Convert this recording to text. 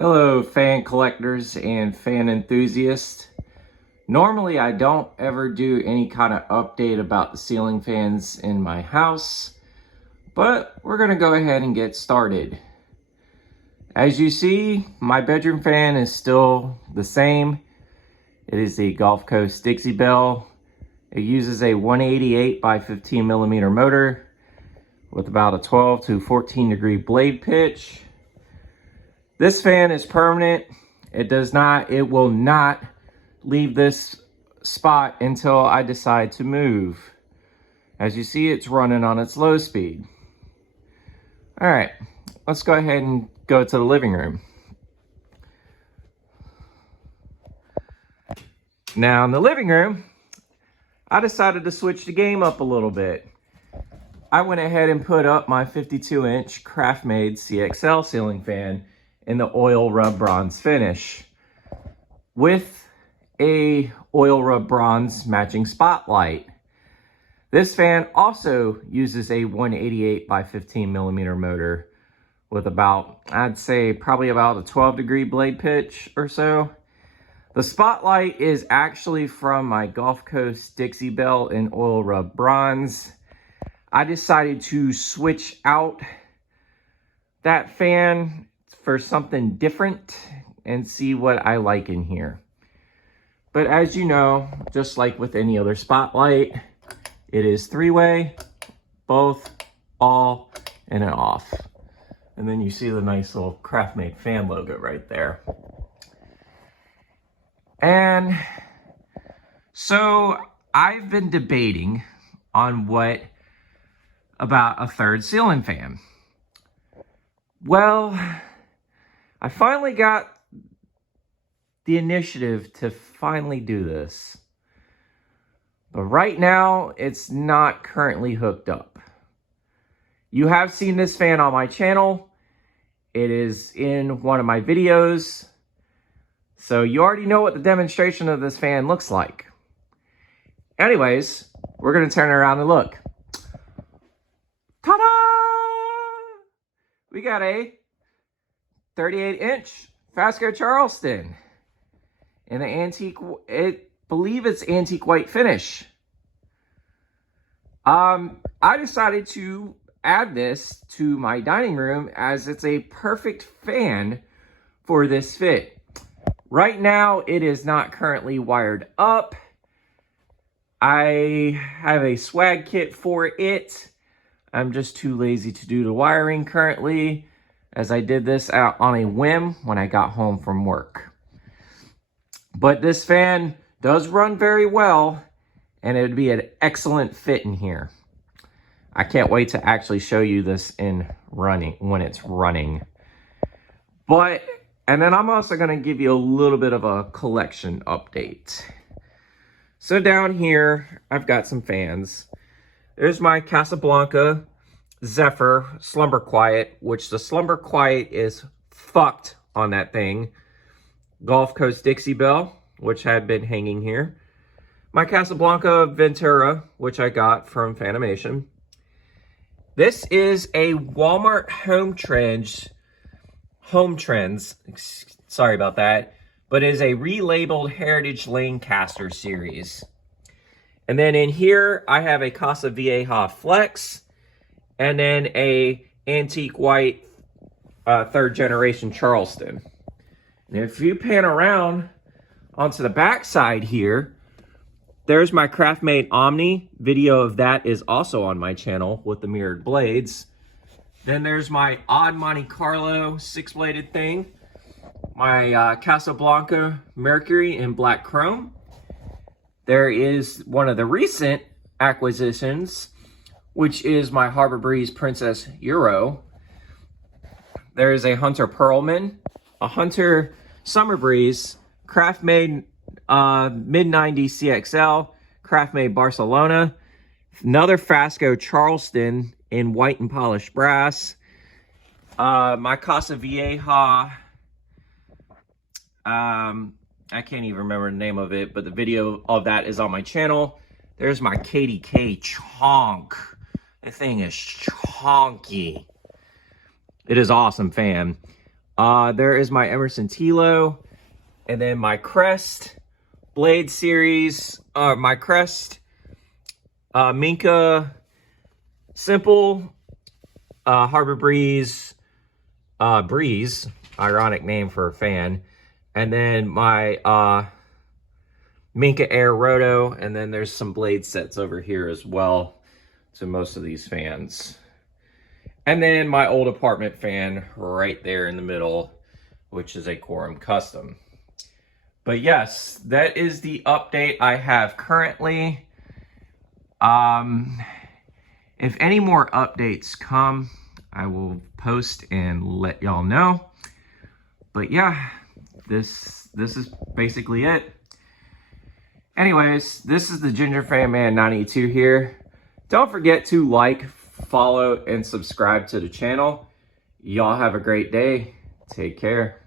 Hello, fan collectors and fan enthusiasts. Normally, I don't ever do any kind of update about the ceiling fans in my house, but we're going to go ahead and get started. As you see, my bedroom fan is still the same. It is the Gulf Coast Dixie Belle. It uses a 188 by 15 millimeter motor with about a 12 to 14 degree blade pitch. This fan is permanent. It will not leave this spot until I decide to move. As you see, it's running on its low speed. All right, let's go ahead and go to the living room. Now in the living room, I decided to switch the game up a little bit. I went ahead and put up my 52-inch Craftmade CXL ceiling fan in the oil rub bronze finish with a oil rub bronze matching spotlight. This fan also uses a 188 by 15 millimeter motor with about, I'd say probably about a 12 degree blade pitch or so. The spotlight is actually from my Gulf Coast Dixie Belle in oil rub bronze. I decided to switch out that fan for something different and see what I like in here. But as you know, just like with any other spotlight, it is three-way, both, all, and an off. And then you see the nice little Craftmade fan logo right there. And so I've been debating on what about a third ceiling fan. Well, I finally got the initiative to finally do this. But right now, it's not currently hooked up. You have seen this fan on my channel. It is in one of my videos. So you already know what the demonstration of this fan looks like. Anyways, we're going to turn around and look. Ta-da! We got a 38-inch Fasco Charleston in the antique, I believe it's antique white finish. I decided to add this to my dining room as it's a perfect fan for this fit. Right now, it is not currently wired up. I have a swag kit for it. I'm just too lazy to do the wiring currently, as I did this out on a whim when I got home from work. But this fan does run very well, and it would be an excellent fit in here. I can't wait to actually show you this in running, when it's running. And then I'm also going to give you a little bit of a collection update. So down here, I've got some fans. There's my Casablanca Zephyr Slumber Quiet, which the Slumber Quiet is fucked on that thing. Gulf Coast Dixie Belle, which had been hanging here. My Casablanca Ventura, which I got from Fanimation. This is a Walmart Home Trends, sorry about that, but it is a relabeled Heritage Lancaster series. And then in here, I have a Casa Vieja Flex, and then a antique white third generation Charleston. And if you pan around onto the back side here, there's my Craftmade Omni. Video of that is also on my channel with the mirrored blades. Then there's my odd Monte Carlo six-bladed thing. My Casablanca Mercury in black chrome. There is one of the recent acquisitions, which is my Harbor Breeze Princess Euro. There is a Hunter Pearlman, a Hunter Summer Breeze, Craftmade mid-90s CXL, Craftmade Barcelona, another Fasco Charleston in white and polished brass, my Casa Vieja, I can't even remember the name of it, but the video of that is on my channel. There's my KDK Chonk. The thing is chonky. It is awesome fan. There is my Emerson Tilo, and then my Crest Blade series, my Crest Minka Simple, Harbor Breeze, Breeze, ironic name for a fan, and then my Minka Air Roto, and then there's some blade sets over here as well to most of these fans. And then my old apartment fan right there in the middle, which is a Quorum Custom. But yes, that is the update I have currently. If any more updates come, I will post and let y'all know. But yeah, this is basically it. Anyways, this is the Ginger Fan Man 92 here. Don't forget to like, follow, and subscribe to the channel. Y'all have a great day. Take care.